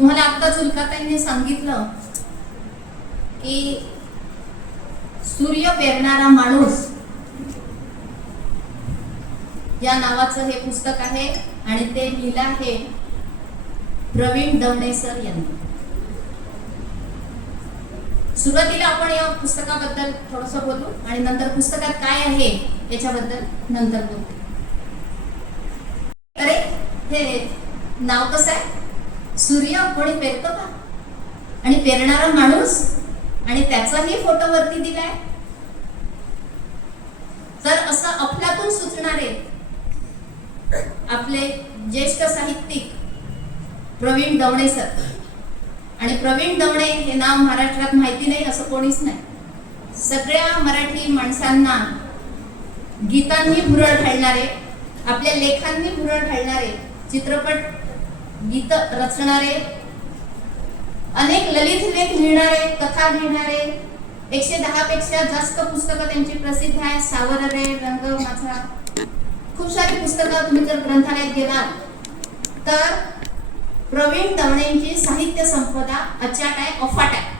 तुम्हाला आत्ताच उल्काताईंनी सांगितलं की सूर्य पेरणारा माणूस या नावाचं हे पुस्तक आहे आणि ते लिहिलं आहे प्रवीण दवणे सर यांनी. सुरुवातीला आपण या पुस्तकाबद्दल थोडंसं बोलू आणि नंतर पुस्तकात काय आहे याच्याबद्दल नंतर बोलू. अरे हे नाव कसं आहे? सूर्य कोणी पेरतो का? आणि पेरणारा माणूस आणि त्याचाही फोटो वरती दिलाय. तर असं अफलातून सुचणारे आपले ज्येष्ठ साहित्यिक प्रवीण दवणे सर. आणि प्रवीण दवणे हे नाव महाराष्ट्रात माहिती नाही असं कोणीच नाही. सगळ्या मराठी माणसांना गीतांनी भुरळ घालणारे, आपल्या लेखांनी भुरळ घालणारे, चित्रपट गीत रचणारे, अनेक ललित लेख लिहिणारे, कथा लिहिणारे, 110 पेक्षा जास्त पुस्तकं त्यांची प्रसिद्ध आहेत. सावर रे, रंग माझा, खूप सारी पुस्तकं. तुम्ही जर ग्रंथालयात गेलात तर प्रवीण दवणेंची साहित्य संपदा अचाट आहे, अफाट आहे.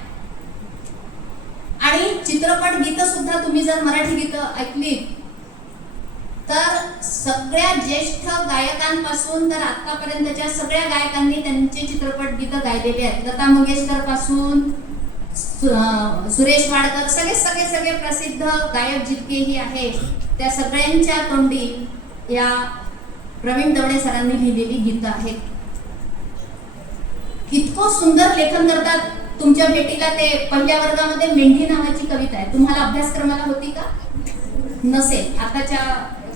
आणि चित्रपट गीत सुद्धा तुम्ही जर मराठी गीत ऐकली तर सगळ्या ज्येष्ठ गायकांपासून तर आतापर्यंतच्या सगळ्या गायकांनी त्यांचे चित्रपट गीत गायलेले आहेत. लता मंगेशकर पासून सुरेश वाडकर, सगळे प्रसिद्ध गायक जितकेही आहेत त्या सगळ्यांच्या तोंडी या प्रवीण दवणे सरांनी लिहिलेली गीतं आहेत. इतकं सुंदर लेखन करतात. तुमच्या भेटीला ते पहिल्या वर्गामध्ये मेंढी नावाची कविता आहे. तुम्हाला अभ्यासक्रमाला होती का? नसेल. आताच्या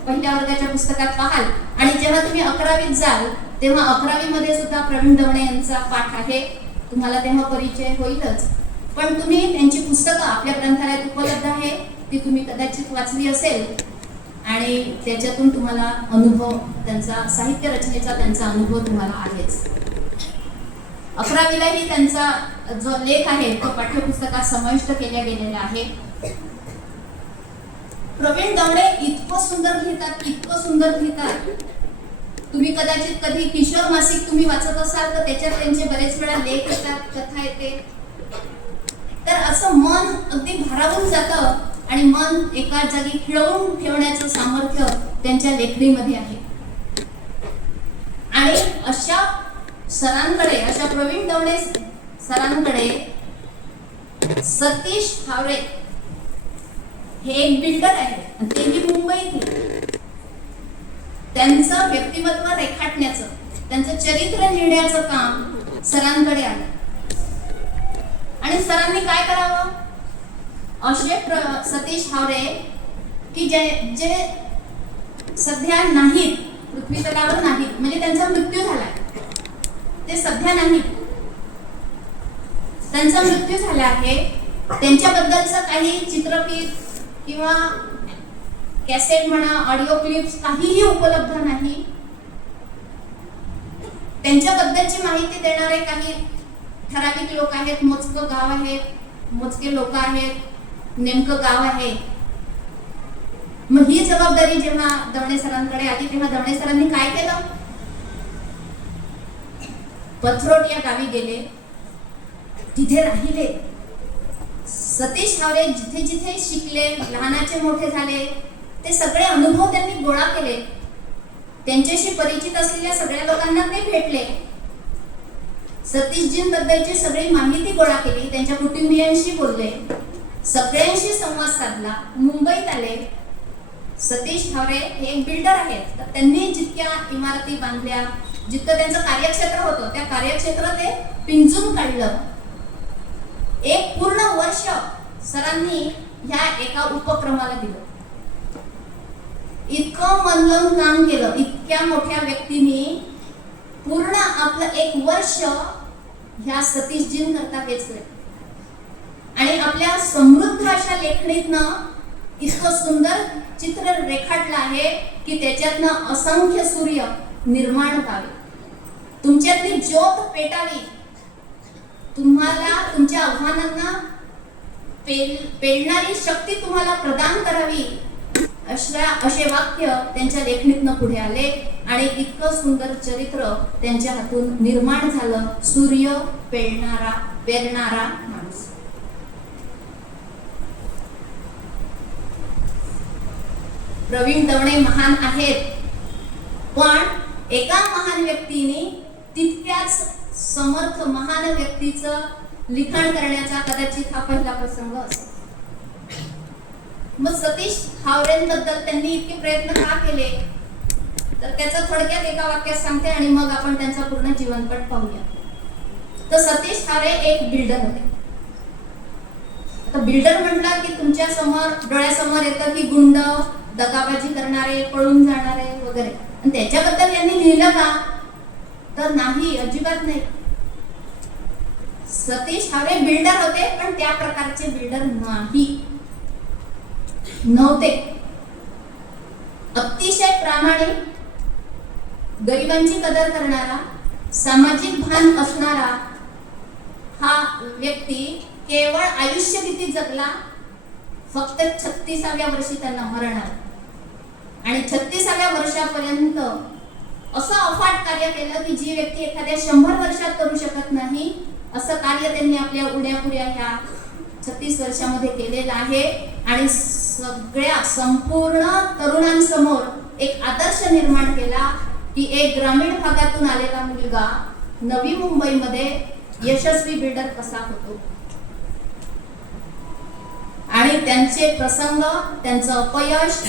पहिल्या वर्गाच्या पुस्तकात पाहाल. आणि जेव्हा तुम्ही 11वीत जाल तेव्हा 11वी मध्ये सुद्धा प्रवीण दवणे यांचा पाठ आहे. तुम्हाला तेव्हा परिचय होईलच. पण तुम्ही त्यांची पुस्तकं आपल्या ग्रंथालयात उपलब्ध आहे, ती तुम्ही कदाचित वाचली असेल आणि त्याच्यातून तुम्हाला अनुभव, त्यांचा साहित्य रचनेचा त्यांचा अनुभव तुम्हाला आहेच. 11वीलाही त्यांचा जो लेख आहे तो पाठ्यपुस्तकात समाविष्ट केला गेलेला आहे. प्रवीण दवणे इतकं सुंदर लिहितात. तुम्ही कदाचित कधी किशोर मासिक तुम्ही वाचत असाल तर त्याच्यात त्यांचे बरेच वेळा लेख येतात, कथा येते. तर असं मन अगदी भारावून जातं आणि मन एका जागी खिळवून ठेवण्याचं सामर्थ्य त्यांच्या लेखणीमध्ये आहे. आणि अशा सरांकडे, अशा प्रवीण दवणे सरांकडे सतीश हावरे हे एक बिल्डर आहे, तेही मुंबईत. त्यांचं व्यक्तिमत्व रेखाटण्याचं, त्यांचं चरित्र लिहिण्याचं काम सरांकडे आलं. आणि सरांनी काय करावं? असे सतीश हावरे की जे सध्या नाहीत, पृथ्वी तलावर नाहीत, म्हणजे त्यांचा मृत्यू झालाय, ते सध्या नाहीत, त्यांचा मृत्यू झाला आहे. त्यांच्याबद्दलचं काही चित्रफित किंवा कॅसेट म्हणा, ऑडिओ क्लिप्स काहीही उपलब्ध नाही. त्यांच्याबद्दलची माहिती देणारे काही ठराविक लोक आहेत, मोजकं गाव आहे, मोजके लोक आहेत, नेमकं गाव आहे. मग ही जबाबदारी जेव्हा दवणे सरांकडे आली तेव्हा दवणे सरांनी काय केलं? पथरोट या गावी गेले, तिथे राहिले. सतीश हावरे जिथे जिथे शिकले, लहानाचे मोठे झाले, ते सगळे अनुभव त्यांनी गोळा केले. त्यांच्याशी परिचित असलेल्या सगळ्या लोकांना ते भेटले. सतीशजींबद्दलची सगळी माहिती गोळा केली, त्यांच्या कुटुंबियांशी बोलले, सगळ्यांशी संवाद साधला, मुंबईत आले. सतीश हावरे हे एक बिल्डर आहेत, तर त्यांनी जितक्या इमारती बांधल्या, जितकं त्यांचं कार्यक्षेत्र होतं त्या कार्यक्षेत्र ते पिंजून काढलं. एक पूर्ण वर्ष सरांनी ह्या एका उपक्रमाला दिलं. इतकं मन काम केलं. इतक्या मोठ्या व्यक्तींनी पूर्ण आपलं एक वर्ष ह्या सतीशजींकरता वेचलं. आणि आपल्या समृद्ध अशा लेखणीतनं इतकं सुंदर चित्र रेखाटलं आहे की त्याच्यातनं असंख्य सूर्य निर्माण व्हावे, तुमच्यातली ज्योत पेटावी, तुम्हाला तुमच्या आव्हानांना पेलणारी शक्ती तुम्हाला प्रदान करावी, असे वाक्य त्यांच्या लेखणीतनं पुढे आले आणि इतकं सुंदर चरित्र त्यांच्या हातून निर्माण झालं. सूर्य पेरणारा माणूस. प्रवीण दवणे महान आहेत, पण एका महान व्यक्तीने तितक्याच समर्थ महान व्यक्तीचं लिखाण करण्याचा कदाचित हा पहिला प्रसंग असेल. मग सतीश हावरेंबद्दल त्यांनी इतके प्रयत्न का केले, तर त्याचं थोडक्यात एका वाक्यात सांगते आणि मग आपण त्यांचा पूर्ण जीवनपट पाहूया. तर सतीश हावरे एक बिल्डर होते. आता बिल्डर म्हटलं की तुमच्या समोर डोळ्यासमोर येतं की गुंड, दगाबाजी करणारे, पळून जाणारे वगैरे. आणि त्याच्याबद्दल यांनी लिहिलं का, तर नाही, अजिबात नाही. सतीश हावरे बिल्डर होते, पण त्या प्रकारचे बिल्डर नव्हते. अतिशय प्रामाणिक, गरिबांची कदर करणारा, सामाजिक भान असणारा हा व्यक्ती केवळ आयुष्य किती जगला, फक्त 36व्या वर्षी त्यांना मरण आलं. आणि 36व्या वर्षापर्यंत असं अफाट कार्य केलं की जी व्यक्ती एखाद्या 100 वर्षात करू शकत नाही, असं कार्य त्यांनी आपल्या उड्यापुऱ्या ह्या 36 वर्षामध्ये केलेलं आहे. आणि सगळ्या संपूर्ण तरुणांसमोर एक आदर्श निर्माण केला की एक ग्रामीण भागातून आलेला मुलगा नवी मुंबईमध्ये यशस्वी बिल्डर कसा होतो. आणि त्यांचे प्रसंग, त्यांचं अपयश,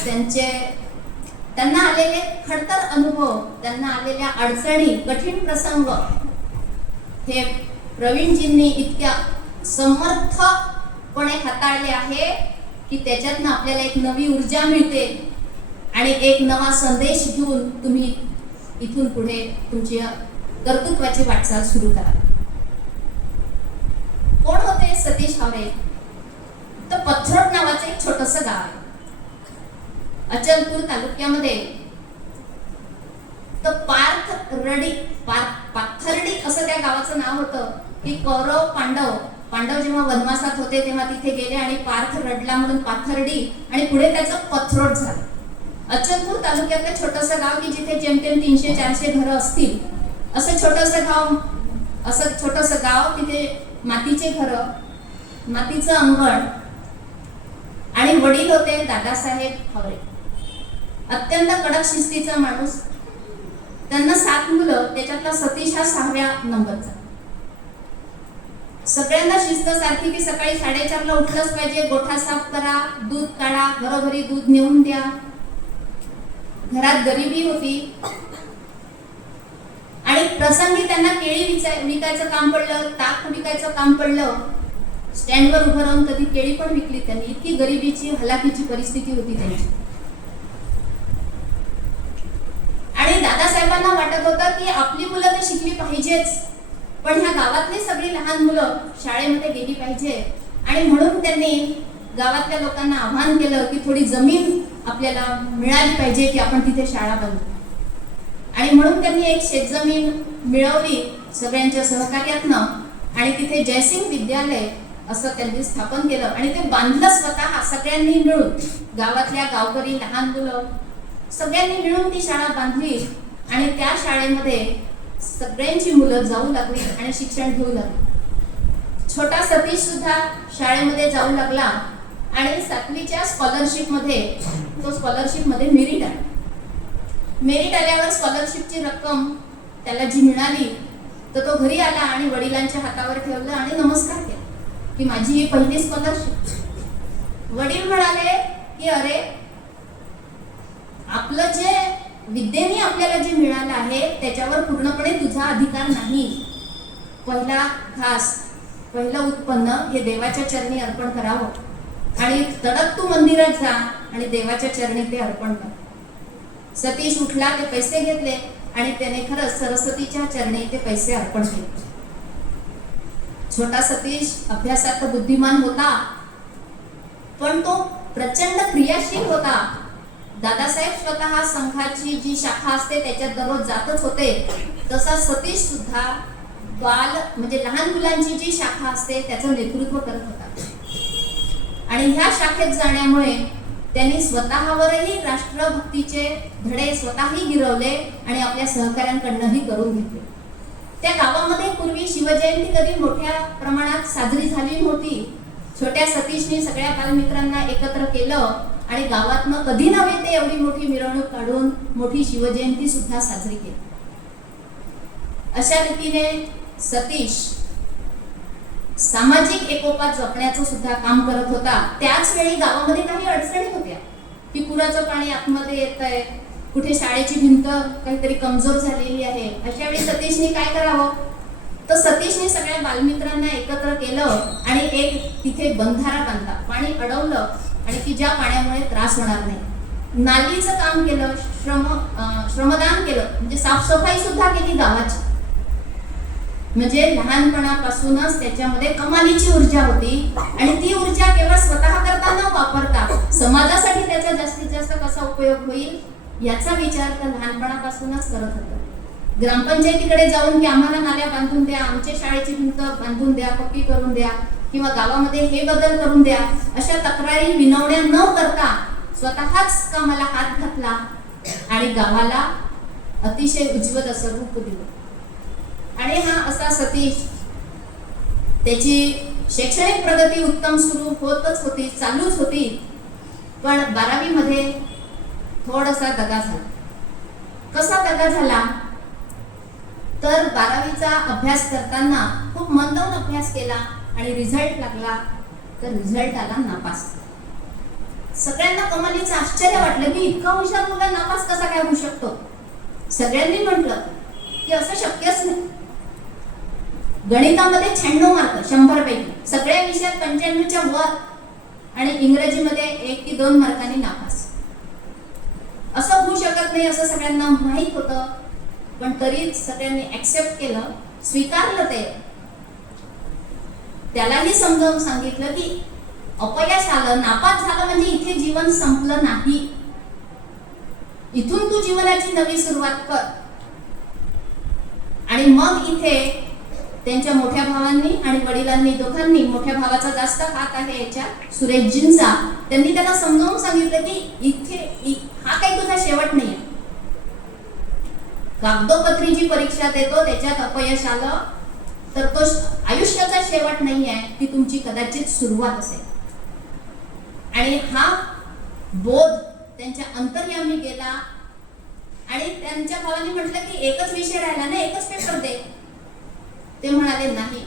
त्यांना आलेले खडतर अनुभव, त्यांना आलेल्या अडचणी, कठीण प्रसंग हे प्रवीणजींनी इतक्या समर्थपणे हाताळले आहे की त्याच्यातनं आपल्याला एक नवी ऊर्जा मिळते आणि एक नवा संदेश घेऊन तुम्ही इथून पुढे तुमची कर्तृत्वाची वाटचाल सुरू करा. कोण होते सतीश हावरे? तर पथरोड नावाचं एक छोटस गाव आहे अचलपूर तालुक्यामध्ये. तर पाथर्डी असं त्या गावाचं नाव होतं. की कौरव पांडव जेव्हा वनवासात होते तेव्हा तिथे गेले आणि पार्थ रडला म्हणून पाथर्डी आणि पुढे त्याचं पथरोड झालं. अचलपूर तालुक्यातलं छोटंसं गाव की जिथे जेमतेम 300-400 घरं असतील, असं छोटंसं गाव, तिथे मातीचे घरं, मातीचं अंगण. आणि वडील होते दादासाहेब हावरे, अत्यंत कडक शिस्तीचा माणूस. त्यांना 7 मुलं, त्याच्यातला सतीश हा 6व्या नंबरचा. सगळ्यांना शिस्त सारखी की सकाळी 4:30ला उठलंच पाहिजे, गोठा साफ करा, दूध काढा, घरोघरी दूध नेऊन द्या. घरात गरिबी होती आणि प्रसंगी त्यांना केळी विकायचं काम पडलं, ताक विकायचं काम पडलं. स्टँडवर उभं राहून कधी केळी पण विकली त्यांनी. इतकी गरिबीची, हलाखीची परिस्थिती होती त्यांची. आणि दादासाहेबांना वाटत होतं की आपली मुलं तर शिकली पाहिजेच, पण ह्या गावातली सगळी लहान मुलं शाळेमध्ये गेली पाहिजे. आणि म्हणून त्यांनी गावातल्या लोकांना आवाहन केलं की थोडी जमीन आपल्याला मिळाली पाहिजे की आपण तिथे शाळा बांधू. आणि म्हणून त्यांनी एक शेतजमीन मिळवली सगळ्यांच्या सहकार्यातनं आणि तिथे जयसिंग विद्यालय असं त्यांनी स्थापन केलं आणि ते बांधलं स्वतः सगळ्यांनी मिळून. गावातल्या गावकरी, लहान मुलं सगळ्यांनी मिळून ती शाळा बांधली आणि त्या शाळेमध्ये सगळ्यांची मुलं जाऊ लागली आणि शिक्षण घेऊ लागली. छोटा सतीश सुद्धा शाळेमध्ये जाऊ लागला आणि 7वीच्या स्कॉलरशिपमध्ये मेरिट आला. मेरिट आल्यावर स्कॉलरशिपची रक्कम त्याला जी मिळाली तर तो घरी आला आणि वडिलांच्या हातावर ठेवलं आणि नमस्कार केला की माझी ही पहिली स्कॉलरशिप. वडील म्हणाले की अरे, आपलं जे विद्येने आपल्याला जे मिळालं आहे त्याच्यावर पूर्णपणे तुझा अधिकार नाही. पहिला घास, पहिलं उत्पन्न हे देवाच्या चरणी अर्पण करावं आणि तडक तू मंदिरात जा आणि देवाच्या चरणी ते अर्पण कर. सतीश उठला, ते पैसे घेतले आणि त्याने खरंच सरस्वतीच्या चरणी ते पैसे अर्पण केले. छोटा सतीश अभ्यासात बुद्धिमान होता, पण तो प्रचंड क्रियाशील होता. दादासाहेब स्वतः संघाची जी शाखा असते त्याच्यात दररोज जातच होते, तसा सतीश सुद्धा म्हणजे लहान मुलांची जी शाखा असते त्याचं नेतृत्व करत होता. आणि ह्या शाखेत जाण्यामुळे त्यांनी स्वतःवरही राष्ट्रभक्तीचे धडे स्वतःही गिरवले आणि आपल्या सहकाऱ्यांकडनंही करून घेतले. त्या गावामध्ये पूर्वी शिवजयंती कधी मोठ्या प्रमाणात साजरी झाली नव्हती. छोट्या सतीशने सगळ्या बालमित्रांना एकत्र केलं आणि गावातनं कधी नव्हे ते एवढी मोठी मिरवणूक काढून मोठी शिवजयंती सुद्धा साजरी केली. अशा रीतीने सतीश सामाजिक एकोपा जपण्याचं सुद्धा काम करत होता. त्याच वेळी गावामध्ये काही अडचणी होत्या की पुराचं पाणी आतमध्ये येत आहे, कुठे शाळेची भिंत काहीतरी कमजोर झालेली आहे. अशा वेळी सतीशने काय करावं, तर सतीशने सगळ्या बालमित्रांना एकत्र केलं आणि एक तिथे बंधारा बांधला, पाणी अडवलं आणि की ज्या पाण्यामुळे त्रास होणार नाही. नालीचं काम केलं, श्रमदान केलं, म्हणजे साफसफाई सुद्धा केली गावाची. म्हणजे लहानपणापासूनच त्याच्यामध्ये कमालीची ऊर्जा होती आणि ती ऊर्जा केवळ स्वतः करता न वापरता समाजासाठी त्याचा जास्तीत जास्त कसा उपयोग होईल याचा विचार तर लहानपणापासूनच करत होता. ग्रामपंचायतीकडे जाऊन की आम्हाला नाल्या बांधून द्या, आमच्या शाळेची भिंत बांधून द्या, पक्की करून द्या किंवा गावामध्ये हे बदल करून द्या, अशा तक्रारी विनवण्या न करता स्वतःच कामाला हात घातला आणि गावाला अतिशय उज्ज्वल असं रूप दिलं. आणि हा असा सतीश, त्याची शैक्षणिक प्रगती उत्तम सुरू होतच होती, चालूच होती. पण 12वी मध्ये थोडासा दगा झाला. कसा दगा झाला तर 12वीचा अभ्यास करताना खूप मन लावून अभ्यास केला आणि रिझल्ट लागला तर रिझल्ट आला नापास. सगळ्यांना कमालीचं आश्चर्य वाटलं की इतका हुशार मुलगा नापास कसा काय होऊ शकतो. सगळ्यांनी म्हटलं की असं शक्यच नाही. गणितामध्ये 96 मार्क 100 पैकी, सगळ्या विषयात 95च्या वर आणि इंग्रजीमध्ये 1 की 2 मार्कांनी नापास. असं होऊ शकत नाही असं सगळ्यांना माहित होतं, पण तरी सगळ्यांनी ऍक्सेप्ट केलं, स्वीकारलं ते. त्यालाही समजावून सांगितलं की अपयश आलं, नापास झालं म्हणजे इथे जीवन संपलं नाही, इथून तू जीवनाची नवी सुरुवात कर. आणि मग इथे त्यांच्या मोठ्या भावांनी आणि वडिलांनी दोघांनी, मोठ्या भावाचा जास्त हात आहे याच्यात, सुरेशजींचा, त्यांनी त्याला समजावून सांगितलं की इथे हा काही तुझा शेवट नाहीये. कागदोपत्री जी परीक्षा देतो त्याच्यात अपयश आलं तर तो आयुष्याचा शेवट नाहीये, ती तुमची कदाचित सुरुवात असेल. आणि हा बोध त्यांच्या अंतर्यामी गेला आणि त्यांच्या भावाने म्हटलं की एकच विषय राहिला ना, एकच पेपर दे. ते म्हणाले नाही.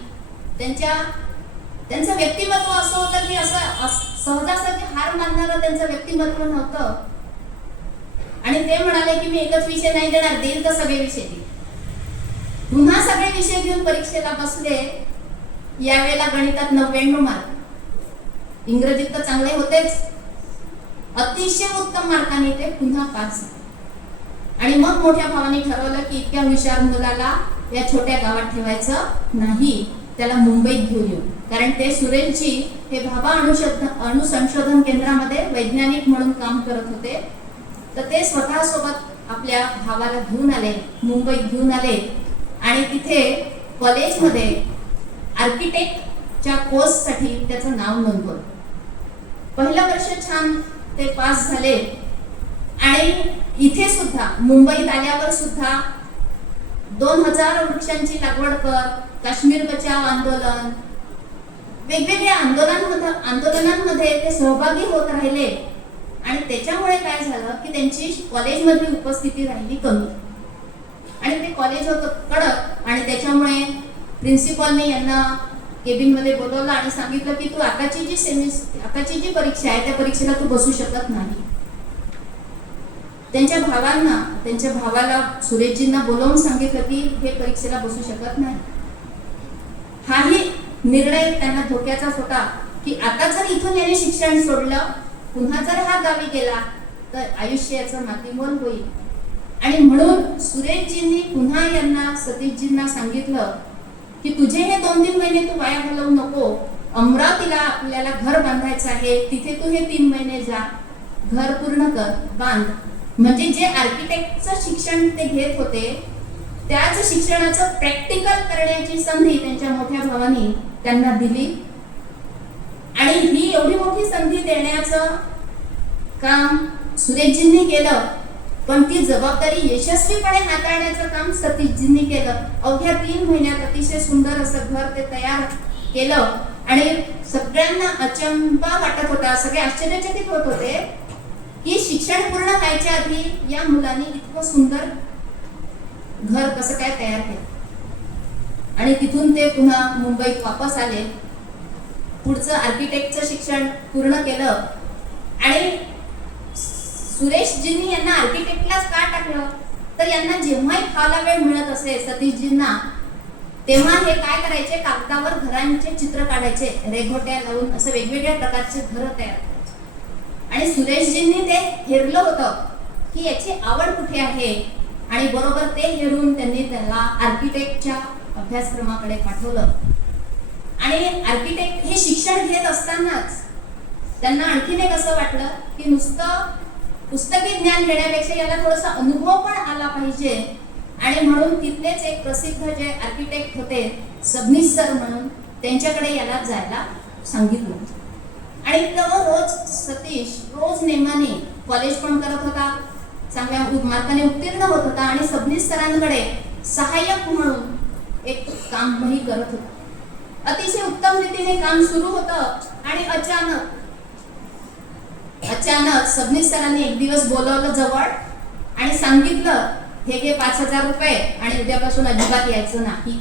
त्यांचं व्यक्तिमत्व असं होतं की असं सहजासहजी हार मानणारं त्यांचं व्यक्तिमत्व नव्हतं. आणि ते म्हणाले की मी एकच विषय नाही देणार, देईल तर सगळे विषय देईल. पुन्हा सगळे विषय घेऊन परीक्षेला बसले. यावेळेला गणितात 99 मार्क, इंग्रजीत तर चांगले होतेच, अतिशय उत्तम मार्काने ते पुन्हा पास झाले. आणि मग मोठ्या भावाने ठरवलं की इतक्या हुशार मुलाला या छोट्या गावात ठेवायचं नाही, त्याला मुंबईत घेऊन येऊ. कारण ते सुरेशजी हे भाभा अणुसंशोधन केंद्रामध्ये वैज्ञानिक म्हणून काम करत होते. तर ते स्वतः सोबत आपल्या भावाला घेऊन आले, मुंबईत घेऊन आले आणि तिथे कॉलेजमध्ये आर्किटेक्टच्या कोर्ससाठी त्याचं नाव नोंदवलं. पहिलं वर्ष छान ते पास झाले. आणि इथे सुद्धा मुंबईत आल्यावर सुद्धा 2000 वृक्षांची लागवड कर, काश्मीर बचाव आंदोलन, वेगवेगळ्या आंदोलनांमध्ये ते सहभागी होत राहिले. आणि त्याच्यामुळे काय झालं की त्यांची कॉलेजमधली उपस्थिती राहिली कमी आणि ते कॉलेज होतं कडक. आणि त्याच्यामुळे प्रिन्सिपलने यांना केबिनमध्ये बोलवलं आणि सांगितलं की तू आताची जी परीक्षा आहे त्या परीक्षेला तू बसू शकत नाही. त्यांच्या भावाला सुरेशजींना बोलवून सांगितलं की हे परीक्षेला बसू शकत नाही. हाही निर्णय त्यांना धोक्याचाच होता की आता जर इथून याने शिक्षण सोडलं, पुन्हा जर हा गावी गेला तर आयुष्याचं मातीमोल होईल. आणि म्हणून सुरेशजींनी पुन्हा यांना सतीशजींना सांगितलं की तुझे हे 2-3 महिने तू वाया घालवू नको. अमरावतीला आपल्याला घर बांधायचं आहे, तिथे तू हे 3 महिने जा, घर पूर्ण कर, बांध. म्हणजे जे आर्किटेक्टचं शिक्षण ते घेत होते त्याच शिक्षणाचं प्रॅक्टिकल करण्याची संधी त्यांच्या मोठ्या भावानी त्यांना दिली. आणि ही एवढी मोठी संधी देण्याचं काम सुरेशजींनी केलं, पण ती जबाबदारी यशस्वीपणे हाताळण्याचं काम सतीशजींनी केलं. अवघ्या 3 महिन्यात अतिशय सुंदर असं घर ते तयार केलं आणि सगळ्यांना अचंबा वाटत होता. सगळे आश्चर्यचकित होत होते की शिक्षण पूर्ण व्हायच्या आधी या मुलांनी इतकं सुंदर घर कसं काय तयार केलं. आणि तिथून ते पुन्हा मुंबईत वापस आले, पुढचं आर्किटेक्टचं शिक्षण पूर्ण केलं. आणि सुरेशजींनी यांना आर्किटेक्टलाच का टाकलं, तर यांना जेव्हाही फावला वेळ मिळत असे सतीशजींना, तेव्हा हे काय करायचे, कागदावर घरांचे चित्र काढायचे, रेघोट्या लावून असं वेगवेगळ्या प्रकारचे घरं तयार करायचे. आणि सुरेशजींनी ते हेरलं होतं की याची आवड कुठे आहे, आणि बरोबर ते हेरून त्यांनी त्याला आर्किटेक्टच्या अभ्यासक्रमाकडे पाठवलं. आणि आर्किटेक्ट हे शिक्षण घेत असतानाच त्यांना आणखीन एक असं वाटलं की नुसतं पुस्तकी ज्ञान घेण्यापेक्षा याला थोडासा अनुभव पण आला पाहिजे. आणि म्हणून तिथलेच एक प्रसिद्ध जे आर्किटेक्ट होते सबनीस सर म्हणून, त्यांच्याकडे याला जायला सांगितलं. आणि तो रोज सतीश रोज नेमाने कॉलेज पण करत होता, चांगल्या मार्काने उत्तीर्ण होत होता आणि सबनीस सरांकडे सहाय्यक म्हणून एक कामही करत होता. अतिशय उत्तम रीतीने काम सुरू होतं. आणि अचानक सबनीस सरांनी एक दिवस बोलवलं जवळ आणि सांगितलं, हे घे 5,000 रुपये आणि उद्यापासून अजिबात यायचं नाही.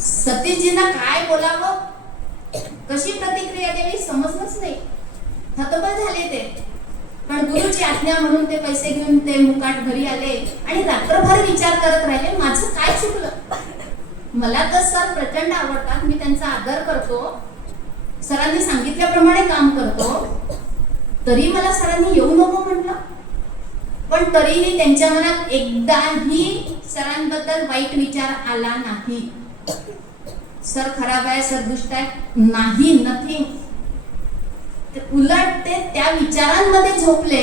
सतीशजींना काय बोलावं, कशी प्रतिक्रिया द्यावी समजलंच नाही, हतबल झाले ते. पण गुरुची आज्ञा म्हणून ते पैसे घेऊन ते मुकाट घरी आले आणि रात्रभर विचार करत राहिले, माझं काय चुकलं. मला तर सर प्रचंड आवडतात, मी त्यांचा आदर करतो, सरांनी सांगितल्याप्रमाणे काम करतो, तरी मला सरांनी येऊ नको म्हटलं. पण तरीही त्यांच्या मनात एकदाही सरांबद्दल वाईट विचार आला नाही. सर खराब आहे, सर दुष्ट आहे, नाही, नथिंग. उलट ते त्या विचारांमध्ये झोपले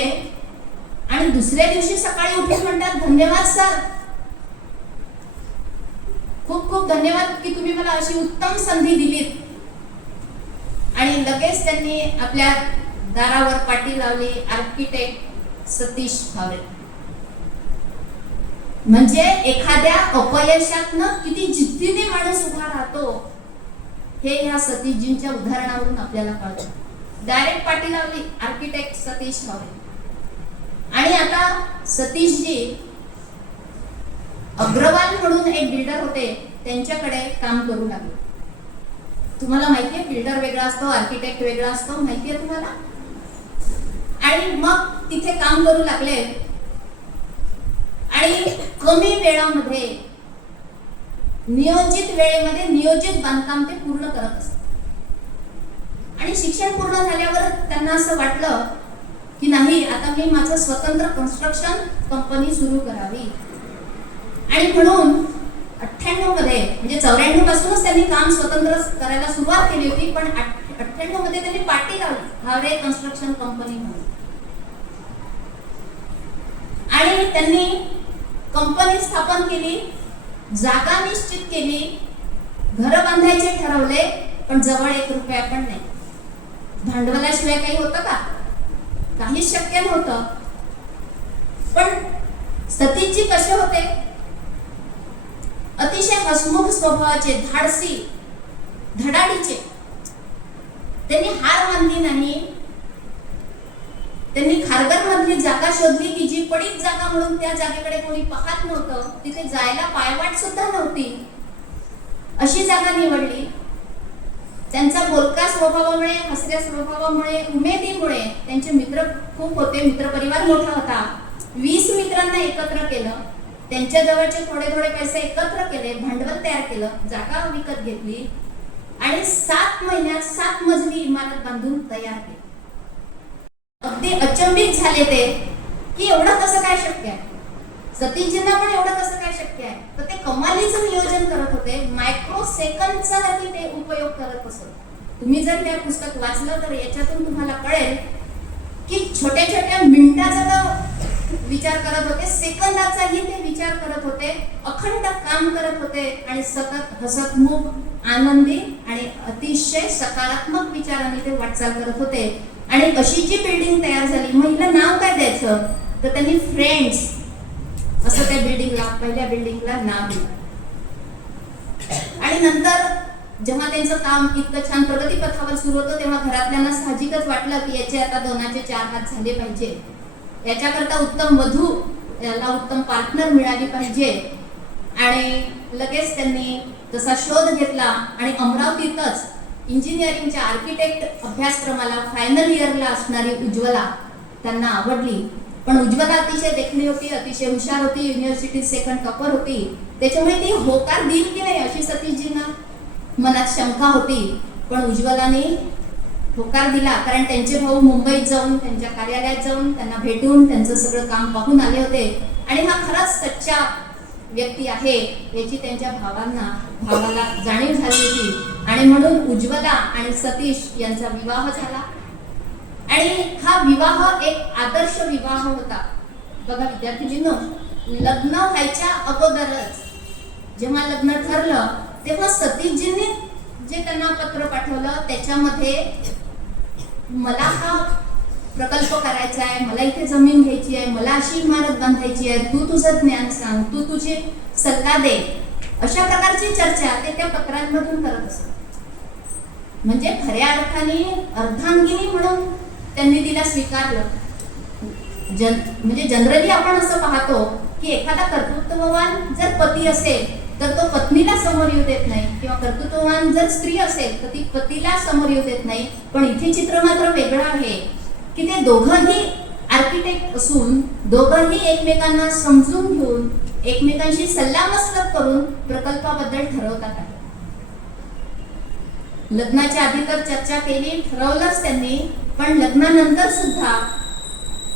आणि दुसऱ्या दिवशी सकाळी उठून म्हणतात, धन्यवाद सर, खूप खूप धन्यवाद की तुम्ही मला अशी उत्तम संधी दिलीत. आणि लगेच त्यांनी आपल्या दारावर पाटी लावली, आर्किटेक्ट सतीश भावे. म्हणजे एखाद्या अपयशातनं किती जिद्दीने माणूस उभा राहतो हे ह्या सतीशजींच्या उदाहरणावरून आपल्याला कळतं. डायरेक्ट पाटी लावली, आर्किटेक्ट सतीश भावे. आणि आता सतीशजी अग्रवाल म्हणून एक बिल्डर होते, त्यांच्याकडे काम करू लागले. तुम्हाला माहितीये बिल्डर वेगळा असतो, आर्किटेक्ट वेगळा असतो, माहितीये तुम्हाला. आणि मग तिथे काम करू लागले आणि कमी वेळामध्ये, नियोजित वेळेमध्ये नियोजित बांधकाम ते पूर्ण करत असतात. आणि शिक्षण पूर्ण झाल्यावर त्यांना असं वाटलं की नाही, आता मी माझं स्वतंत्र कन्स्ट्रक्शन कंपनी सुरू करावी. आणि म्हणून 98 मध्ये, म्हणजे 94 पासूनच त्यांनी काम स्वतंत्र करायला सुरुवात केली होती, पण 98 मध्ये त्यांनी पाटी लावली, भावे कन्स्ट्रक्शन कंपनी म्हणून. आणि त्यांनी कंपनी स्थापन केली, जागा निश्चित केली, घर बांधायचे ठरवले, पण जवळ 1 रुपया पण नाही. भांडवलाशिवाय काही होतं का? काहीच शक्य नव्हतं. पण सतीशजी कसे होते, अतिशय हसमुख स्वभावाचे, धाडसी, धडाडीचे. त्यांनी हार मानली नाही. त्यांनी खारघर मधली जागा शोधली की जी पडीक जागा म्हणून त्या जागेकडे कोणी पाहत नव्हतं, तिथे जायला पायवाट सुद्धा नव्हती, अशी जागा निवडली. त्यांचा बोलका स्वभावामुळे, हसऱ्या स्वभावामुळे, उमेदीमुळे त्यांचे मित्र खूप होते, मित्रपरिवार मोठा होता. 20 मित्रांना एकत्र केलं, त्यांच्या जवळचे थोडे थोडे पैसे एकत्र केले, भांडवल तयार केलं, जागा विकत घेतली आणि 7 महिन्यात 7 मजली इमारत बांधून तयार केली. अगदी अचंबित झाले ते की एवढं कसं काय शक्य आहे. सतीशजींना पण एवढं कसं काय शक्य आहे. तर ते कमालीचं नियोजन करत होते, मायक्रो सेकंदचा ते उपयोग करत असत. तुम्ही जर हे पुस्तक वाचलं तर याच्यातून तुम्हाला कळेल की छोट्या छोट्या मिनिटाचा विचार करत होते, सेकंदाचाही ते विचार करत होते, अखंड काम करत होते आणि सतत हसतमुख, आनंदी आणि अतिशय सकारात्मक विचारांनी ते वाटचाल करत होते. आणि अशी जी बिल्डिंग तयार झाली, मग हिला नाव काय द्यायचं, तर त्यांनी फ्रेंड्स असं त्या बिल्डिंगला, पहिल्या बिल्डिंगला नाव दिलं. आणि नंतर जेव्हा त्यांचं काम इतकं छान प्रगतीपथावर सुरू होतं, तेव्हा घरातल्यांना साहजिकच वाटलं की याचे आता 2चे 4 हात झाले पाहिजे, याच्याकरता उत्तम वधू, याला उत्तम पार्टनर मिळाली पाहिजे. आणि लगेच त्यांनी तसा शोध घेतला आणि अमरावतीतच इंजिनिअरिंगच्या आर्किटेक्ट अभ्यासक्रमाला फायनल इयरला असणारी उज्ज्वला त्यांना आवडली. पण उज्ज्वला अतिशय देखणी होती, अतिशय हुशार होती, युनिव्हर्सिटीत सेकंड टॉपर होती, त्याच्यामुळे ती होकार देईल की नाही अशी सतीशजींना मनात शंका होती. पण उज्ज्वलाने होकार दिला, कारण त्यांचे भाऊ मुंबईत जाऊन, त्यांच्या कार्यालयात जाऊन त्यांना भेटून त्यांचं सगळं काम पाहून आले होते. आणि हा खराच सच्चा व्यक्ती आहे याची त्यांच्या भावाला जाणीव झाली होती. आणि म्हणून उज्ज्वला आणि सतीश यांचा विवाह झाला. आणि हा विवाह एक आदर्श विवाह होता. बघा विद्यार्थींनो, लग्न व्हायच्या अगोदरच जेव्हा लग्न ठरलं, तेव्हा सतीशजींनी जे त्यांना पत्र पाठवलं त्याच्यामध्ये मला हा प्रकल्प करायचा आहे, मला इथे जमीन घ्यायची आहे, मला अशी इमारत बांधायची आहे, तू तुझं ज्ञान सांग, तू तुझे सल्ला दे, अशा प्रकारची चर्चा ते त्या पत्रांमधून करत असत. म्हणजे खऱ्या अर्थाने अर्धांगिनी म्हणून त्यांनी तिला स्वीकारलं. म्हणजे जनरली आपण असं पाहतो की एखादा कर्तृत्ववान जर पती असेल तर तो पत्नीला समोर येऊ देत नाही, किंवा कर्तृत्ववान जर स्त्री असेल तर ती पतीला समोर येऊ देत नाही. पण इथे चित्र मात्र वेगळं आहे की ते दोघंही आर्किटेक्ट असून दोघंही एकमेकांना समजून घेऊन एकमेकांशी सल्लामसलत करून प्रकल्पाबद्दल ठरवतात. लग्नाच्या आधी तर चर्चा केली, ठरवलंच त्यांनी, पण लग्नानंतर सुद्धा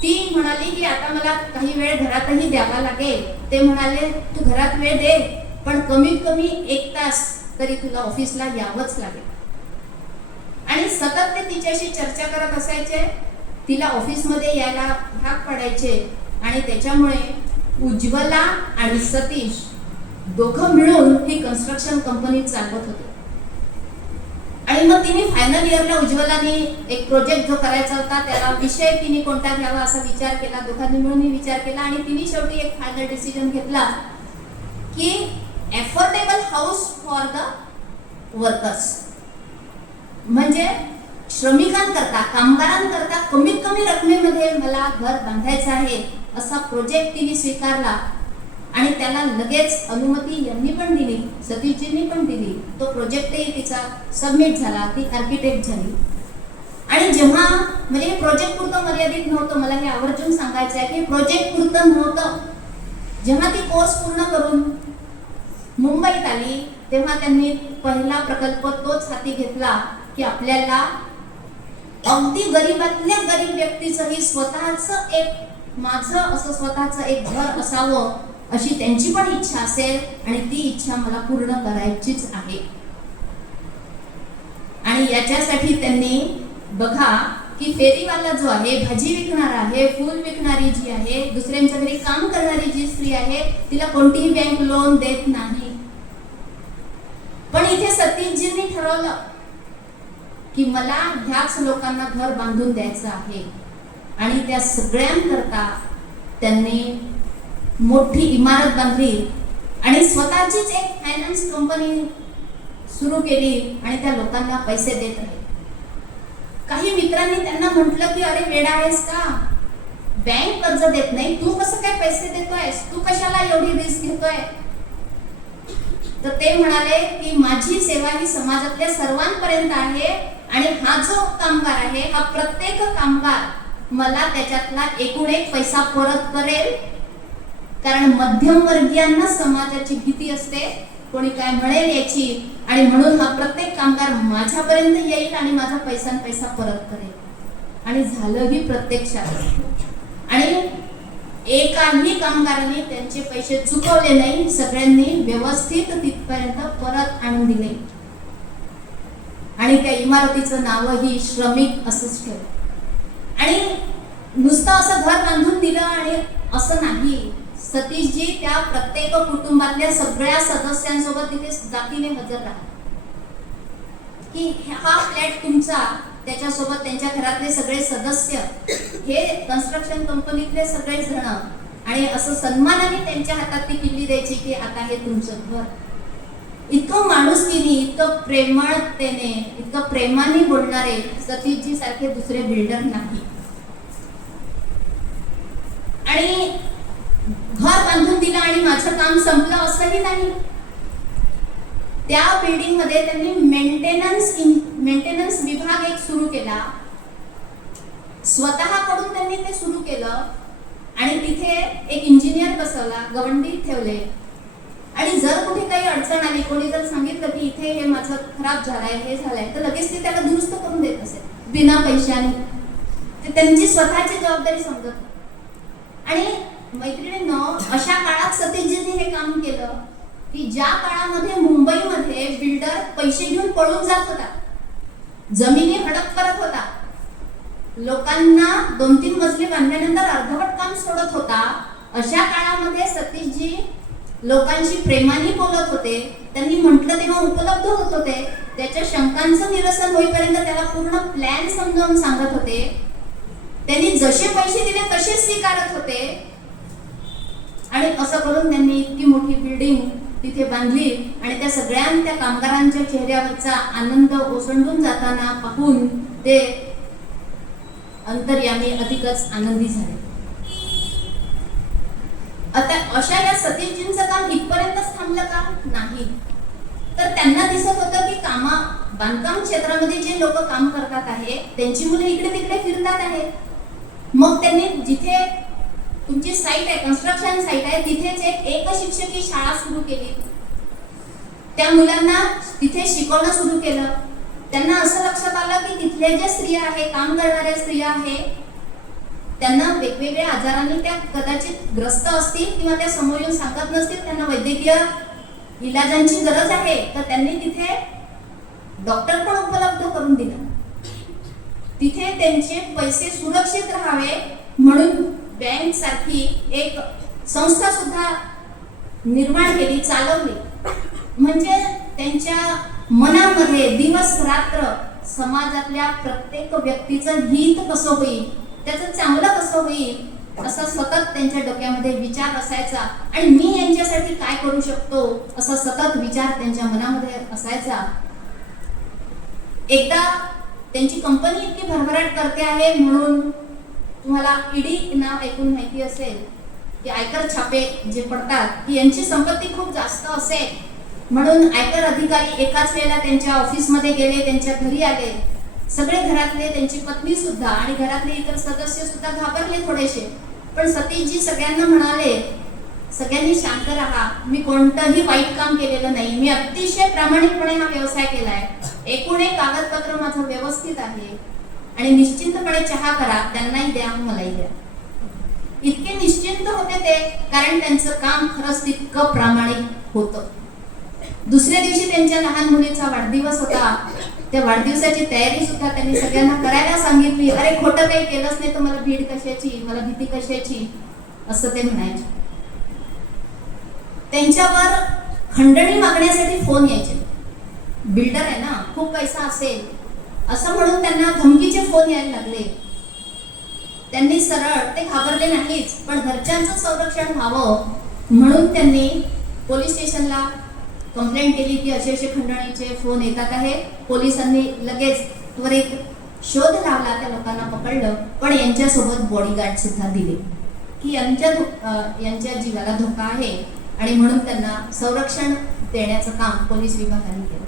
ती म्हणाली की आता मला काही वेळ घरातही द्यावा लागेल. ते म्हणाले तू घरात वेळ दे, पण कमीत कमी 1 तास तरी तुला ऑफिसला यावंच लागेल. आणि सतत ते तिच्याशी चर्चा करत असायचे, तिला ऑफिसमध्ये यायला भाग पडायचे. आणि त्याच्यामुळे उज्ज्वला आणि सतीश दोघं मिळून ही कन्स्ट्रक्शन कंपनी चालवत होते. आणि मग तिने फायनल इयरला उज्ज्वलाने एक प्रोजेक्ट जो करायचा होता त्याला विषय तिने कोणता घ्यावा असा विचार केला, दोघांनी मिळून विचार केला. आणि तिने शेवटी एक फायनल डिसिजन घेतला की affordable house for the workers, म्हणजे श्रमिकांकरता, कामगारांकरता कमीत कमी रकमेमध्ये मला घर बांधायचं आहे असा प्रोजेक्ट तिने स्वीकारला. आणि त्याला लगेच अनुमती यांनी पण दिली, सतीशजींनी पण दिली. तो प्रोजेक्टही तिचा सबमिट झाला, ती आर्किटेक्ट झाली. आणि जेव्हा म्हणजे प्रोजेक्ट पुरतं मर्यादित नव्हतं, मला हे आवर्जून सांगायचं आहे की प्रोजेक्ट पुरतं नव्हतं. जेव्हा ती कोर्स पूर्ण करून मुंबईत आली तेव्हा त्यांनी पहिला प्रकल्प तोच हाती घेतला की आपल्याला अगदी गरीबातल्या गरीब व्यक्तीचंही स्वतःचं एक, माझं असं स्वतःचं एक घर असावं अशी त्यांची पण इच्छा असेल आणि ती इच्छा मला पूर्ण करायचीच आहे. आणि याच्यासाठी त्यांनी बघा की फेरीवाला जो आहे, भाजी विकणारा आहे, फूल विकणारी जी आहे, दुसऱ्यांच्या घरी काम करणारी जी स्त्री आहे, तिला कोणतीही बँक लोन देत नाही. पण इथे सतीशजींनी ठरवलं की मला ह्याच लोकांना घर बांधून द्यायचं आहे. आणि त्या सगळ्यांकरता त्यांनी मोठी इमारत बांधली आणि स्वतःचीच एक फायनान्स कंपनी सुरू केली आणि त्या लोकांना पैसे देत राहिले. काही मित्रांनी त्यांना म्हटलं की अरे वेडा आहेस का, बँक कर्ज देत नाही, तू कसं काय पैसे देतोयस, तू कशाला एवढी रिस्क घेतोय. तर ते म्हणाले की माझी सेवा ही समाजातल्या सर्वांपर्यंत आहे आणि हा जो कामगार आहे, हा प्रत्येक कामगार मला त्याच्यातला एकूण एक पैसा परत करेल. कारण मध्यमवर्गीयांना समाजाची भीती असते, कोणी काय म्हणेल याची, आणि म्हणून हा प्रत्येक कामगार माझ्यापर्यंत येईल आणि माझा पैसा परत करेल. आणि झालंही प्रत्यक्षात. आणि एकाही कामगारांनी त्यांचे पैसे चुकवले नाही, सगळ्यांनी व्यवस्थित तिथपर्यंत परत आणून दिले. आणि त्या इमारतीचं नावही श्रमिक असंच ठेवलं. आणि नुसतं असं घर बांधून दिलं आणि असं नाही, सतीशजी त्या प्रत्येक कुटुंबातल्या सगळ्या सदस्यांसोबत तिथे जातीने हजर राहतात की हा फ्लॅट तुमचा, त्याच्यासोबत त्यांच्या घरातले सगळे सदस्य, हे कन्स्ट्रक्शन कंपनीतले सगळे जण, आणि असं सन्मानाने त्यांच्या हातात ती किल्ली द्यायची की आता हे तुमचं घर. इतकं माणुसकीने, इतकं प्रेमळतेने, इतकं प्रेमाने बोलणारे सतीशजी सारखे दुसरे बिल्डर नाही. आणि घर बांधून दिलं आणि माझं काम संपलं असंही नाही. त्या बिल्डिंग मध्ये त्यांनी मेंटेनन्स विभाग एक सुरू केला. स्वतःकडून त्यांनी ते सुरू केलं आणि तिथे एक इंजिनियर बसवला, गवंडी ठेवले. आणि जर कुठे काही अडचण आली, कोणी जर सांगितलं की इथे हे माझं खराब झालंय, हे झालंय, तर लगेच ते त्याला दुरुस्त करून देत असे बिना पैशाने. ते त्यांची स्वतःची जबाबदारी समजत. आणि मैत्रिणींनो, अशा काळात सतीशजींनी हे काम केलं की ज्या काळामध्ये मुंबईमध्ये बिल्डर पैसे घेऊन पळून जात होता, जमिनी हडप करत होता, लोकांना 2-3 मजले बांधल्यानंतर अर्धवट काम सोडत होता, अशा काळामध्ये सतीशजी लोकांशी प्रेमाने बोलत होते. त्यांनी म्हटलं तेव्हा उपलब्ध होत होते. त्याच्या शंकांचं निरसन होईपर्यंत त्याला पूर्ण प्लॅन समजावून सांगत होते. त्यांनी जसे पैसे दिले तसे स्वीकारत होते. आणि असं करून त्यांनी इतकी मोठी बिल्डिंग तिथे बांधली. आणि त्या सगळ्या कामगारांच्या चेहऱ्यावरचा आनंद ओसंडून जाताना पाहून ते अंतर्यामी अधिकच आनंदी झाले. आता अशा या सतीशजींचं काम इथपर्यंतच थांबलं का? नाही. तर त्यांना दिसत होतं की बांधकाम क्षेत्रामध्ये जे लोक काम करतात आहे त्यांची मुलं इकडे तिकडे फिरतात आहे. मग त्यांनी जिथे तुमची साईट आहे, कन्स्ट्रक्शन साईट आहे, तिथेच एक शिक्षकी शाळा सुरू केली. त्या मुलांना तिथे शिकवणं सुरू केलं. त्यांना असं लक्षात आलं की तिथल्या ज्या स्त्रिया आहे, काम करणाऱ्या स्त्रिया आहे, त्यांना वेगवेगळ्या आजारांनी त्या कदाचित ग्रस्त असतील किंवा त्या समोर येऊन सांगत नसतील, त्यांना वैद्यकीय इलाजांची गरज आहे. तर त्यांनी तिथे डॉक्टर पण उपलब्ध करून दिला. तिथे त्यांचे पैसे सुरक्षित राहावे म्हणून बँक सारखी एक संस्था सुद्धा निर्माण केली, चालवली. म्हणजे त्यांच्या मनामध्ये दिवस रात्र समाजातल्या प्रत्येक व्यक्तीचं हित कसं होईल, त्याचं चांगलं कसं होईल असा सतत त्यांच्या डोक्यामध्ये विचार असायचा. आणि मी यांच्यासाठी काय करू शकतो असा सतत विचार त्यांच्या मनामध्ये असायचा. एकदा त्यांची कंपनी इतकी भरभराट करते आहे म्हणून तुम्हाला ईडी नाव ऐकून माहिती असेल की आयकर छापे जे पडतात की यांची संपत्ती खूप जास्त असेल म्हणून आयकर अधिकारी एकाच वेळेला त्यांच्या ऑफिसमध्ये गेले, त्यांच्या घरी आले. सगळे घरातले, त्यांची पत्नी सुद्धा आणि घरातले इतर सदस्य सुद्धा घाबरले थोडेसे. पण सतीशजी सगळ्यांना म्हणाले, सगळ्यांनी शांत राहा, मी कोणतंही वाईट काम केलेलं नाही, मी अतिशय प्रामाणिकपणे हा व्यवसाय केलाय, एकूण एक कागदपत्र माझं व्यवस्थित आहे आणि निश्चिंतपणे चहा करा, त्यांनाही द्या मलाही द्या. इतके निश्चिंत होते ते, कारण त्यांचं काम खरंच तितकं प्रामाणिक होतं. दुसऱ्या दिवशी त्यांच्या लहान मुलीचा वाढदिवस होता. त्या वाढदिवसाची तयारी सुद्धा त्यांनी सगळ्यांना करायला सांगितली. अरे खोटं काही केलंच नाही तर मला भीड कशाची, मला भीती कशाची असं ते म्हणायचे. त्यांच्यावर खंडणी मागण्यासाठी फोन यायचे. बिल्डर आहे ना, खूप पैसा असेल असं म्हणून त्यांना धमकीचे फोन यायला लागले. त्यांनी सरळ, ते घाबरले नाहीच, पण घरच्यांचं संरक्षण व्हावं म्हणून त्यांनी पोलीस स्टेशनला कंप्लेंट केली की असे असे खंडणीचे फोन येतात आहे. पोलिसांनी लगेच त्वरित शोध लावला, त्या लोकांना पकडलं. पण यांच्यासोबत बॉडीगार्ड सुद्धा दिले की यांच्या जीवाला धोका आहे आणि म्हणून त्यांना संरक्षण देण्याचं काम पोलीस विभागाने केलं.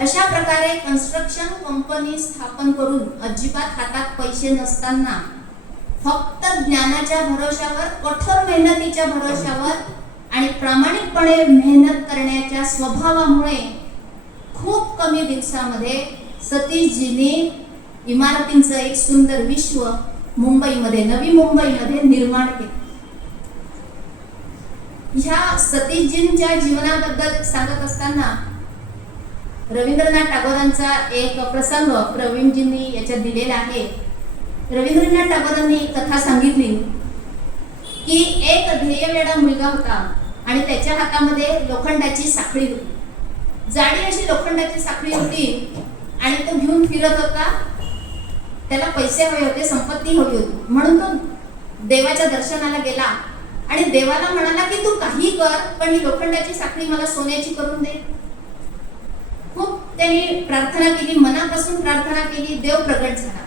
अशा प्रकारे कन्स्ट्रक्शन कंपनी स्थापन करून अजिबात हातात पैसे नसताना फक्त ज्ञानाच्या भरोशावर, कठोर मेहनतीच्या भरोशावर आणि प्रामाणिकपणे मेहनत करण्याच्या स्वभावामुळे खूप कमी दिवसामध्ये सतीशजींनी इमारतींचं एक सुंदर विश्व मुंबईमध्ये, नवी मुंबईमध्ये निर्माण केलं. ह्या सतीशजींच्या जीवनाबद्दल सांगत असताना रवींद्रनाथ टागोरांचा एक प्रसंग प्रवीणजींनी याच्यात दिलेला आहे. रवींद्रनाथ टागोरांनी कथा सांगितली की एक ध्येयवेडा मुलगा होता आणि त्याच्या हातामध्ये लोखंडाची साखळी होती. जाडी अशी लोखंडाची साखळी होती आणि तो घेऊन फिरत होता. त्याला पैसे हवे होते, संपत्ती हवी होती, म्हणून तो देवाच्या दर्शनाला गेला आणि देवाला म्हणाला की तू काही कर, पण ही लोखंडाची साखळी मला सोन्याची करून दे. खूप त्यांनी प्रार्थना केली, मनापासून प्रार्थना केली. देव प्रगट झाला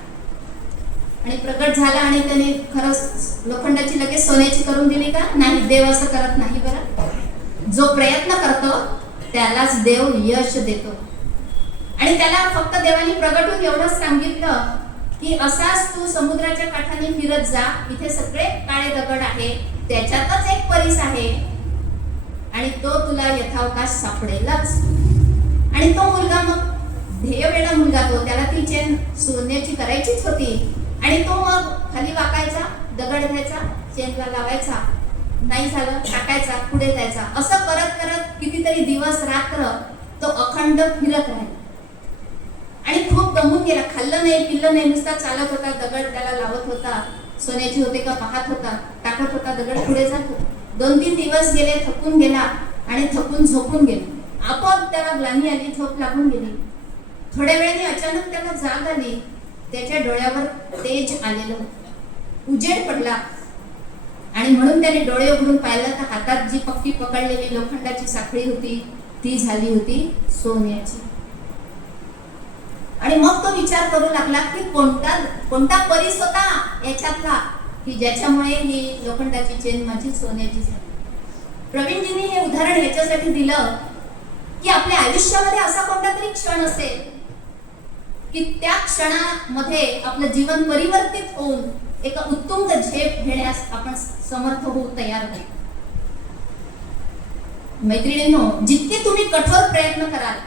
आणि प्रगट झाला आणि त्याने खरंच लोखंडाची लगेच सोन्याची करून दिली का? नाही, देव असं करत नाही. बरं, जो प्रयत्न करतो त्यालाच देव यश देतो. आणि त्याला फक्त देवाने प्रगट होऊन एवढंच सांगितलं की असाच तू समुद्राच्या काठाने फिरत जा, इथे सगळे काळे दगड आहे, त्याच्यातच एक परीस आहे आणि तो तुला यथावकाश सापडेलच. आणि तो मुलगा मग ध्येयवेडा मुलगा, तो त्याला ती चेन सोन्याची करायचीच होती आणि तो मग खाली वाकायचा, दगड घ्यायचा, चेनला लावायचा, नाही झालं टाकायचा, पुढे जायचा. असं करत करत कितीतरी दिवस रात्र तो अखंड फिरत राहिला आणि खूप दमून गेला. खाल्लं नाही, पिल्लं नाही, नुसता चालत होता, दगड त्याला लावत होता, सोन्याची होते का पाहत होता, टाकत होता, दगड पुढे जातो. 2-3 दिवस गेले, थकून गेला आणि थकून झोपून गेला. आपोआप त्याला ग्लानी आली, झोप लागून गेली. थोड्या वेळाने अचानक त्याला जाग आली. त्याच्या डोळ्यावर तेज आलेलं होतं, उजेड पडला आणि म्हणून त्याने डोळे उघडून पाहिलं तर हातात जी पक्की पकडलेली लोखंडाची साखळी होती ती झाली होती सोन्याची. आणि मग तो विचार करू लागला की कोणता परीस होता याच्यातला की ज्याच्यामुळे ही लोखंडाची चेन माझी सोन्याची झाली. प्रवीणजींनी हे उदाहरण याच्यासाठी दिलं की आपल्या आयुष्यामध्ये असा कोणता तरी क्षण असेल की त्या क्षणामध्ये आपलं जीवन परिवर्तित होऊन एका उत्तुंग झेप घेण्यास आपण समर्थ होऊ तयार होईल. मैत्रिणींनो, जितके तुम्ही कठोर प्रयत्न कराल,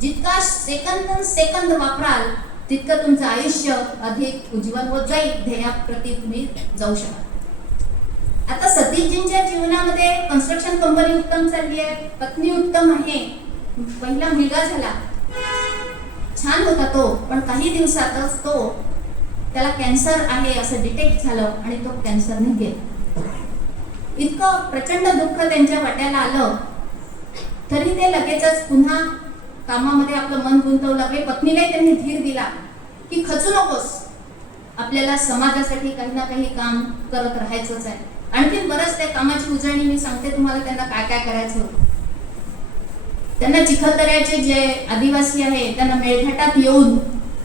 जितका सेकंद वापराल, तितकं तुमचं आयुष्य अधिक उज्ज्वल होत जाईल, ध्येयाप्रती तुम्ही जाऊ शकाल. आता सतीशजींच्या जीवनामध्ये कन्स्ट्रक्शन कंपनी उत्तम चालली आहे, पत्नी उत्तम आहे, पहिला मुलगा झाला, छान होता तो, पण काही दिवसातच त्याला कॅन्सर आहे असं डिटेक्ट झालं आणि तो कॅन्सरने गेला. इतकं प्रचंड दुःख त्यांच्या वाट्याला आलं तरी ते लगेचच पुन्हा कामामध्ये आपलं मन गुंतवू लागले. पत्नीलाही त्यांनी धीर दिला की खचू नकोस, आपल्याला समाजासाठी काही ना काही काम करत राहायचंच आहे. आणखी बरंच त्या कामाची उजळणी मी सांगते तुम्हाला, त्यांना काय काय करायचं होतं. त्यांना चिखलदऱ्याचे जे आदिवासी आहे त्यांना मेळघाटात येऊन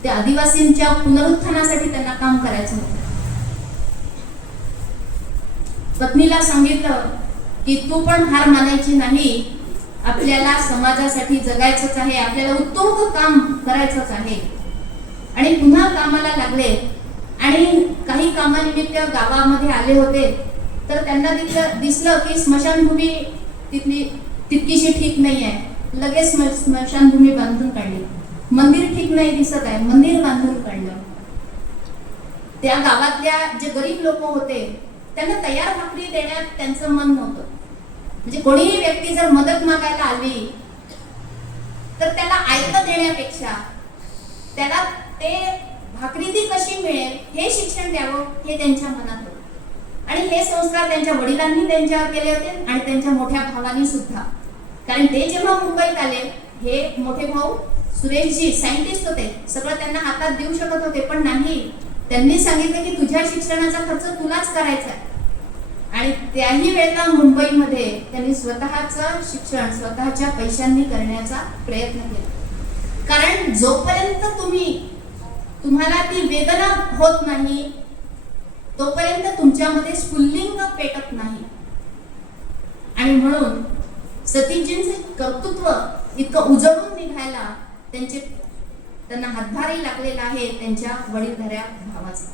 त्या आदिवासींच्या पुनरुत्थानासाठी त्यांना काम करायचं होतं. पत्नीला सांगितलं की तू पण हार मानायची नाही, आपल्याला समाजासाठी जगायचंच आहे, आपल्याला उत्तम काम करायचंच आहे. आणि पुन्हा कामाला लागले आणि काही कामानिमित्त गावामध्ये आले होते तर त्यांना दिसलं की स्मशानभूमी तिथली तितकीशी ठीक नाही आहे. लगेच स्मशानभूमी बांधून काढली. मंदिर ठीक नाही दिसत आहे, मंदिर बांधून काढलं. त्या गावातल्या जे गरीब लोक होते त्यांना तयार भाकरी देण्यात त्यांचं मन नव्हतं. म्हणजे कोणीही व्यक्ती जर मदत मागायला आली तर त्याला आयतं देण्यापेक्षा त्याला ते भाकरी ती कशी मिळेल हे शिक्षण द्यावं हे त्यांच्या मनात होतं. आणि हे संस्कार त्यांच्या वडिलांनी त्यांच्यावर केले होते आणि त्यांच्या मोठ्या भावांनी सुद्धा. कारण ते जेव्हा मुंबईत आले, हे मोठे भाऊ सुरेशजी सायंटिस्ट होते, सगळं त्यांना हातात देऊ शकत होते, पण नाही, त्यांनी सांगितलं की तुझ्या शिक्षणाचा खर्च तुलाच करायचा आहे. आणि त्याही वेळेला मुंबईमध्ये त्यांनी स्वतःचं शिक्षण स्वतःच्या पैशांनी करण्याचा प्रयत्न केला. कारण जोपर्यंत तुम्हाला ती वेदना होत नाही तोपर्यंत तुमच्यामध्ये स्फुल्लिंग पेटत नाही. आणि म्हणून सतीशजींचे कर्तृत्व इतकं उजळून निघायला त्यांना हातभारही लागलेला आहे त्यांच्या वडीलधाऱ्या भावाचा.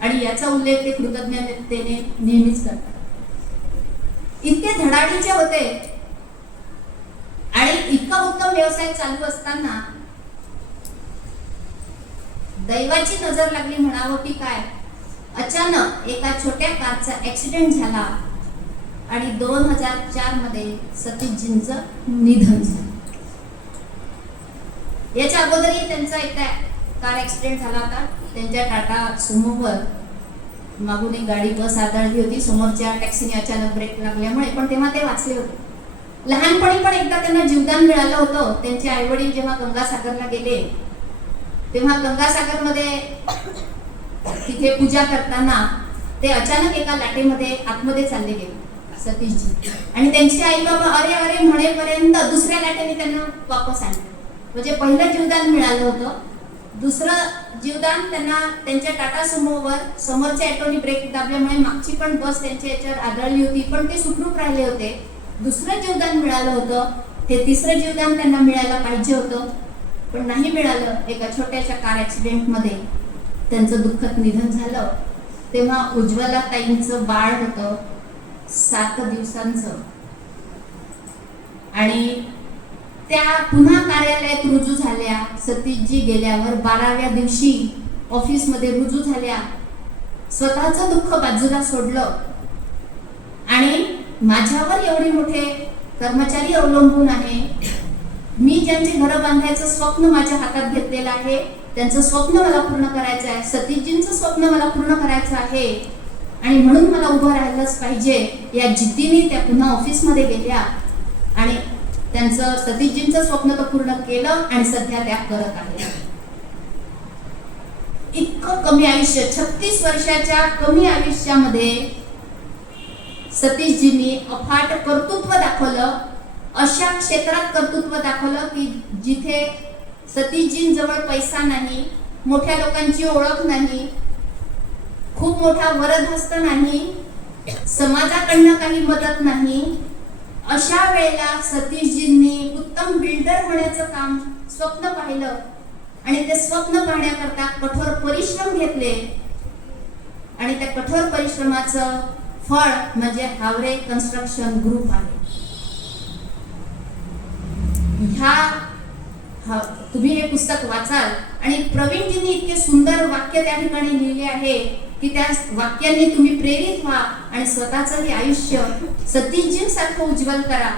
आणि याचा उल्लेख ते कृतज्ञतेने नेहमीच करतात. इतके धडाडीचे होते आणि इतका उत्तम व्यवसाय चालू असताना दैवाची नजर लागली म्हणावं की काय. अचानक एका छोट्या कारचा ऍक्सिडेंट झाला आणि 2004 मध्ये सतीशजींचं निधन झालं. याच्या अगोदरही त्यांचा एकदा कार ऍक्सिडेंट झाला होता. त्यांच्या टाटा सुमोवर मागून एक गाडी बस आदळली होती, समोरच्या टॅक्सीने अचानक ब्रेक लागल्यामुळे, पण तेव्हा ते वाचले होते. लहानपणी पण एकदा त्यांना जीवदान मिळालं होतं. त्यांचे आई वडील जेव्हा गंगासागरला गेले तेव्हा गंगासागरमध्ये तिथे पूजा करताना ते अचानक एका लाटेमध्ये आतमध्ये चालले गेले सतीशजी, आणि त्यांचे आई बाबा अरे अरे म्हणेपर्यंत दुसऱ्या लाटेने त्यांना वापस आणलं. म्हणजे पहिलं जीवदान मिळालं होतं, दुसरं जीवदान त्यांना त्यांच्या टाटा सुमोवर समोरच्या ऑटोनी ब्रेक दाबल्यामुळे मागची पण बस त्यांच्या याच्यावर आदळली होती, पण ते सुखरूप राहिले होते. दुसरं जीवदान मिळालं होतं, हे तिसरं जीवदान त्यांना मिळायला पाहिजे होतं पण नाही मिळालं. एका छोट्याशा कार ऍक्सिडेंटमध्ये त्यांचं दुःखद निधन झालं. तेव्हा उज्ज्वला ताईंचं बाळ होतं 7 दिवसांचं, आणि त्या पुन्हा कार्यालयात रुजू झाल्या. सतीशजी गेल्यावर 12व्या दिवशी ऑफिसमध्ये रुजू झाल्या. स्वतःचं दुःख बाजूला सोडलं आणि माझ्यावर एवढे मोठे कर्मचारी अवलंबून आहे, मी ज्यांचे घर बांधायचं स्वप्न माझ्या हातात घेतलेलं आहे त्यांचं स्वप्न मला पूर्ण करायचं आहे, सतीशजींचं स्वप्न मला पूर्ण करायचं आहे, आणि म्हणून मला उभं राहायलाच पाहिजे या जिद्दीने त्या पुन्हा ऑफिसमध्ये गेल्या आणि त्यांचं सतीशजींचं स्वप्न तर पूर्ण केलं आणि सध्या त्या करत आहेत. इतकं कमी आयुष्य, 36 वर्षाच्या कमी आयुष्यामध्ये सतीशजींनी अफाट कर्तृत्व दाखवलं. अशा क्षेत्रात कर्तृत्व दाखवलं की जिथे सतीशजींजवळ पैसा नाही, मोठ्या लोकांची ओळख नाही, खूप मोठा वरदहस्त नाही, समाजाकडनं काही मदत नाही. अशा वेळेला सतीशजींनी उत्तम बिल्डर होण्याचं काम स्वप्न पाहिलं आणि ते स्वप्न पाहण्याकरता कठोर परिश्रम घेतले आणि त्या कठोर परिश्रमाचं फळ म्हणजे हावरे कन्स्ट्रक्शन ग्रुप आहे. तुम्ही हे पुस्तक वाचाल आणि प्रवीणजींनी इतके सुंदर वाक्य त्या ठिकाणी लिहिले आहे की त्या वाक्यांनी तुम्ही प्रेरित व्हा आणि स्वतःचं हे आयुष्य सतीशजींसारखं उज्ज्वल करा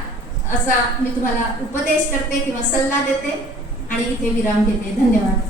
असा मी तुम्हाला उपदेश करते किंवा सल्ला देते आणि इथे विराम घेते. धन्यवाद.